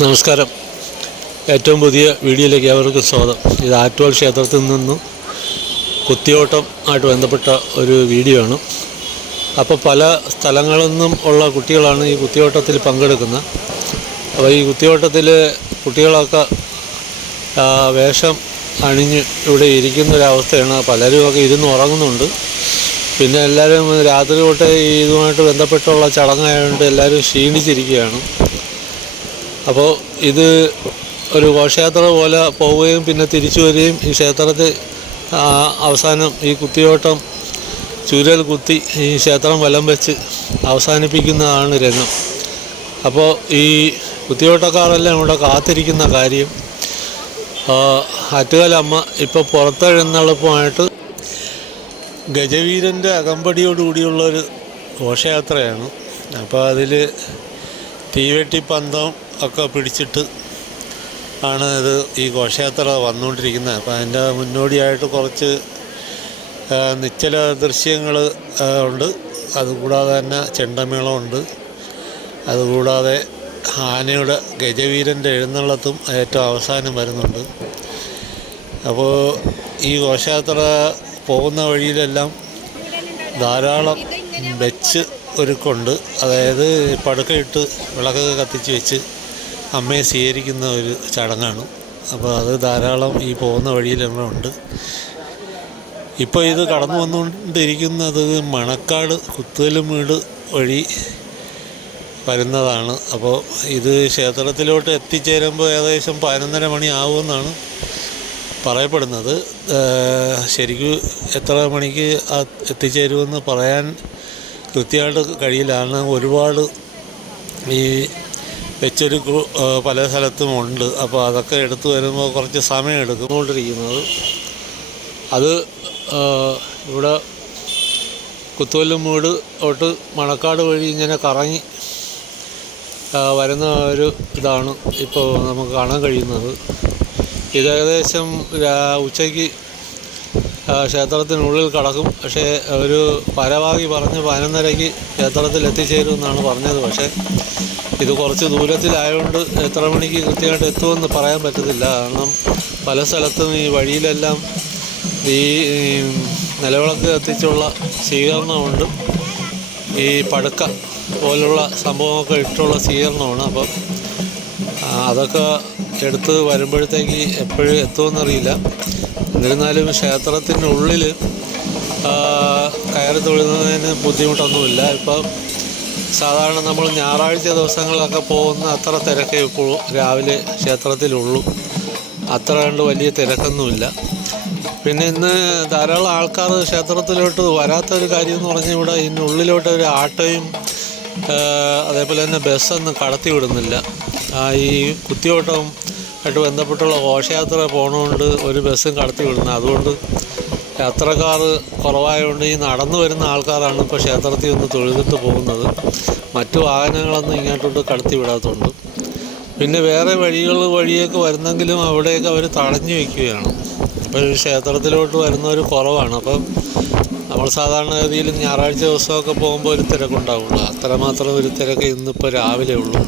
നമസ്കാരം. ഏറ്റവും പുതിയ വീഡിയോയിലേക്ക് അവർക്ക് സ്വാഗതം. ഇത് ആറ്റുകാൽ ക്ഷേത്രത്തിൽ നിന്നും കുത്തിയോട്ടം ആയിട്ട് ബന്ധപ്പെട്ട ഒരു വീഡിയോ ആണ്. അപ്പോൾ പല സ്ഥലങ്ങളിൽ നിന്നും ഉള്ള കുട്ടികളാണ് ഈ കുത്തിയോട്ടത്തിൽ പങ്കെടുക്കുന്നത്. അപ്പോൾ ഈ കുത്തിയോട്ടത്തിൽ കുട്ടികളൊക്കെ വേഷം അണിഞ്ഞ് ഇവിടെ ഇരിക്കുന്നൊരവസ്ഥയാണ്. പലരുമൊക്കെ ഇരുന്ന് ഉറങ്ങുന്നുണ്ട്. പിന്നെ എല്ലാവരും രാത്രി തൊട്ട് ഇതുമായിട്ട് ബന്ധപ്പെട്ടുള്ള ചടങ്ങായതുകൊണ്ട് എല്ലാവരും ക്ഷീണിച്ചിരിക്കുകയാണ്. അപ്പോൾ ഇത് ഒരു ഘോഷയാത്ര പോലെ പോവുകയും പിന്നെ തിരിച്ചു വരികയും ഈ ക്ഷേത്രത്തിൽ അവസാനം ഈ കുത്തിയോട്ടം ചുരൽ കുത്തി ഈ ക്ഷേത്രം വലം വെച്ച് അവസാനിപ്പിക്കുന്നതാണ് രംഗം. അപ്പോൾ ഈ കുത്തിയോട്ടക്കാരെല്ലാം ഇവിടെ കാത്തിരിക്കുന്ന കാര്യം ആറ്റുകാൽ അമ്മ ഇപ്പോൾ പുറത്തെഴുന്നള്ളിപ്പുമായിട്ട് ഗജവീരൻ്റെ അകമ്പടിയോടുകൂടിയുള്ളൊരു ഘോഷയാത്രയാണ്. അപ്പോൾ അതിൽ തീവെട്ടിപ്പന്തം ഒക്കെ പിടിച്ചിട്ട് ആണ് ഇത് ഈ ഘോഷയാത്ര വന്നുകൊണ്ടിരിക്കുന്നത്. അപ്പോൾ അതിൻ്റെ മുന്നോടിയായിട്ട് കുറച്ച് നിശ്ചല ദൃശ്യങ്ങൾ ഉണ്ട്. അതുകൂടാതെ തന്നെ ചെണ്ടമേളമുണ്ട്. അതുകൂടാതെ ആനയുടെ ഗജവീരൻ്റെ എഴുന്നള്ളത്തും ഏറ്റവും അവസാനം വരുന്നുണ്ട്. അപ്പോൾ ഈ ഘോഷയാത്ര പോകുന്ന വഴിയിലെല്ലാം ധാരാളം വെച്ച് ഒരുക്കുണ്ട്. അതായത് പടുക്കയിട്ട് വിളക്കൊക്കെ കത്തിച്ച് വെച്ച് അമ്മയെ സ്വീകരിക്കുന്ന ഒരു ചടങ്ങാണ്. അപ്പോൾ അത് ധാരാളം ഈ പോകുന്ന വഴിയിലെല്ലാം ഉണ്ട്. ഇപ്പോൾ ഇത് കടന്നു വന്നുകൊണ്ടിരിക്കുന്നത് മണക്കാട് കുത്തുകല്ലുമേട് വഴി വരുന്നതാണ്. അപ്പോൾ ഇത് ക്ഷേത്രത്തിലോട്ട് എത്തിച്ചേരുമ്പോൾ ഏകദേശം 11:30 മണി ആവുമെന്നാണ് പറയപ്പെടുന്നത്. ശരിക്കും എത്ര മണിക്ക് എത്തിച്ചേരുമെന്ന് പറയാൻ കൃത്യമായിട്ട് കഴിയില്ല. ഒരുപാട് ഈ വെച്ചൊരു പല സ്ഥലത്തും ഉണ്ട്. അപ്പോൾ അതൊക്കെ എടുത്തു വരുമ്പോൾ കുറച്ച് സമയം എടുക്കുകൊണ്ടിരിക്കുന്നത്. അത് ഇവിടെ കുത്തുകല്ലുമേട് തൊട്ട് മണക്കാട് വഴി ഇങ്ങനെ കറങ്ങി വരുന്ന ഒരു ഇതാണ് ഇപ്പോൾ നമുക്ക് കാണാൻ കഴിയുന്നത്. ഇത് ഏകദേശം ഉച്ചയ്ക്ക് ക്ഷേത്രത്തിനുള്ളിൽ കടക്കും. പക്ഷേ ഒരു പരവാകി പറഞ്ഞ് 11:30 ക്ഷേത്രത്തിൽ എത്തിച്ചേരുമെന്നാണ് പറഞ്ഞത്. പക്ഷേ ഇത് കുറച്ച് ദൂരത്തിലായതുകൊണ്ട് എത്ര മണിക്ക് കൃത്യമായിട്ട് എത്തുമെന്ന് പറയാൻ പറ്റത്തില്ല. കാരണം പല സ്ഥലത്തും ഈ വഴിയിലെല്ലാം ഈ നിലവിളക്ക് കത്തിച്ചുള്ള സ്വീകരണമുണ്ട്. ഈ പടുക്ക പോലുള്ള സംഭവമൊക്കെ ഇട്ടുള്ള സ്വീകരണമാണ്. അപ്പം അതൊക്കെ എടുത്ത് വരുമ്പോഴത്തേക്ക് എപ്പോഴും എത്തുമെന്നറിയില്ല. എന്നിരുന്നാലും ക്ഷേത്രത്തിനുള്ളിൽ കയറി തൊഴുന്നതിന് ബുദ്ധിമുട്ടൊന്നുമില്ല. ഇപ്പം സാധാരണ നമ്മൾ ഞായറാഴ്ച ദിവസങ്ങളിലൊക്കെ പോകുന്ന അത്ര തിരക്കേ ഇപ്പോൾ രാവിലെ ക്ഷേത്രത്തിലുള്ളൂ. അത്ര കണ്ട് വലിയ തിരക്കൊന്നുമില്ല. പിന്നെ ഇന്ന് ധാരാളം ആൾക്കാർ ക്ഷേത്രത്തിലോട്ട് വരാത്തൊരു കാര്യം എന്ന് പറഞ്ഞാൽ ഇവിടെ ഇതിനുള്ളിലോട്ട് ഒരു ആട്ടോയും അതേപോലെ തന്നെ ബസ്സൊന്നും കടത്തി വിടുന്നില്ല. ഈ കുത്തിയോട്ടം ആയിട്ട് ബന്ധപ്പെട്ടുള്ള ഘോഷയാത്ര പോകണതുകൊണ്ട് ഒരു ബസ്സും കടത്തി വിടുന്നത്. അതുകൊണ്ട് യാത്രക്കാർ കുറവായതുകൊണ്ട് ഈ നടന്നു വരുന്ന ആൾക്കാരാണ് ഇപ്പോൾ ക്ഷേത്രത്തിൽ ഒന്ന് തൊഴുതിട്ട് പോകുന്നത്. മറ്റു വാഹനങ്ങളൊന്നും ഇങ്ങോട്ടോട്ട് കടത്തി വിടാത്തതുകൊണ്ട്. പിന്നെ വേറെ വഴിയൊക്കെ വരുന്നെങ്കിലും അവിടെയൊക്കെ അവർ തടഞ്ഞു വയ്ക്കുകയാണ്. അപ്പോൾ ക്ഷേത്രത്തിലോട്ട് വരുന്നവർ കുറവാണ്. അപ്പം നമ്മൾ സാധാരണഗതിയിൽ ഞായറാഴ്ച ദിവസമൊക്കെ പോകുമ്പോൾ ഒരു തിരക്കുണ്ടാവുള്ളൂ. അത്രമാത്രം ഒരു തിരക്ക് ഇന്നിപ്പോൾ രാവിലെ ഉള്ളൂ.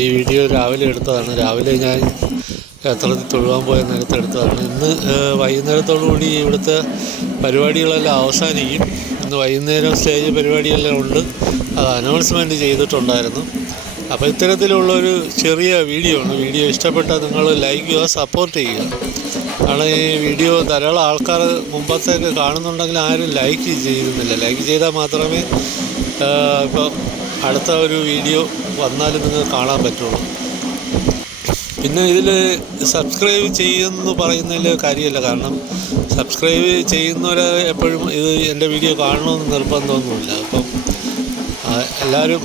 ഈ വീഡിയോ രാവിലെ എടുത്തതാണ്. രാവിലെ ഞാൻ ക്ഷേത്രത്തിൽ തൊഴുവാൻ പോയ നേരത്തെ എടുത്തതാണ്. ഇന്ന് വൈകുന്നേരത്തോടുകൂടി ഇവിടുത്തെ പരിപാടികളെല്ലാം അവസാനിക്കും. ഇന്ന് വൈകുന്നേരം സ്റ്റേജ് പരിപാടിയെല്ലാം ഉണ്ട്. അത് അനൗൺസ്മെൻറ്റ് ചെയ്തിട്ടുണ്ടായിരുന്നു. അപ്പോൾ ഇത്തരത്തിലുള്ളൊരു ചെറിയ വീഡിയോ ആണ്. വീഡിയോ ഇഷ്ടപ്പെട്ടാൽ നിങ്ങൾ ലൈക്ക് ചെയ്യുക, സപ്പോർട്ട് ചെയ്യുക. കാരണം ഈ വീഡിയോ ധാരാളം ആൾക്കാർ മുമ്പത്തേക്ക് കാണുന്നുണ്ടെങ്കിൽ ആരും ലൈക്ക് ചെയ്യുന്നില്ല. ലൈക്ക് ചെയ്താൽ മാത്രമേ ഇപ്പോൾ അടുത്ത ഒരു വീഡിയോ വന്നാലും നിങ്ങൾക്ക് കാണാൻ പറ്റുള്ളൂ. പിന്നെ ഇതിൽ സബ്സ്ക്രൈബ് ചെയ്യുമെന്ന് പറയുന്നതിൽ കാര്യമില്ല. കാരണം സബ്സ്ക്രൈബ് ചെയ്യുന്നവരെ എപ്പോഴും ഇത് എൻ്റെ വീഡിയോ കാണണമെന്ന് നിർബന്ധമൊന്നുമില്ല. അപ്പം എല്ലാവരും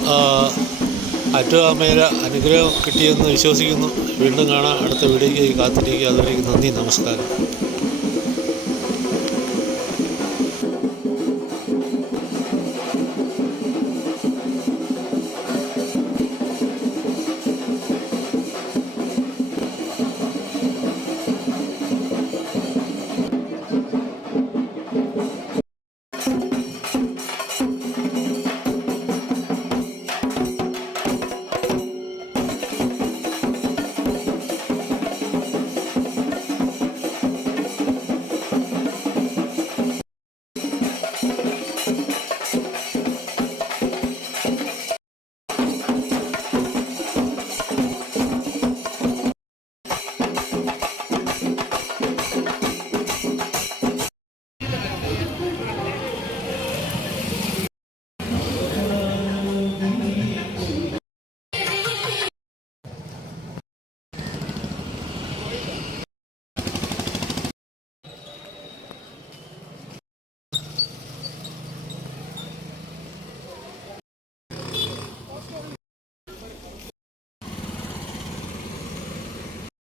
ആറ്റുകാൽ അമ്മയുടെ അനുഗ്രഹം കിട്ടിയെന്ന് വിശ്വസിക്കുന്നു. വീണ്ടും കാണാം. അടുത്ത വീഡിയോയ്ക്ക് കാത്തിരിക്കുക. അതുവരേക്കും നന്ദി, നമസ്കാരം.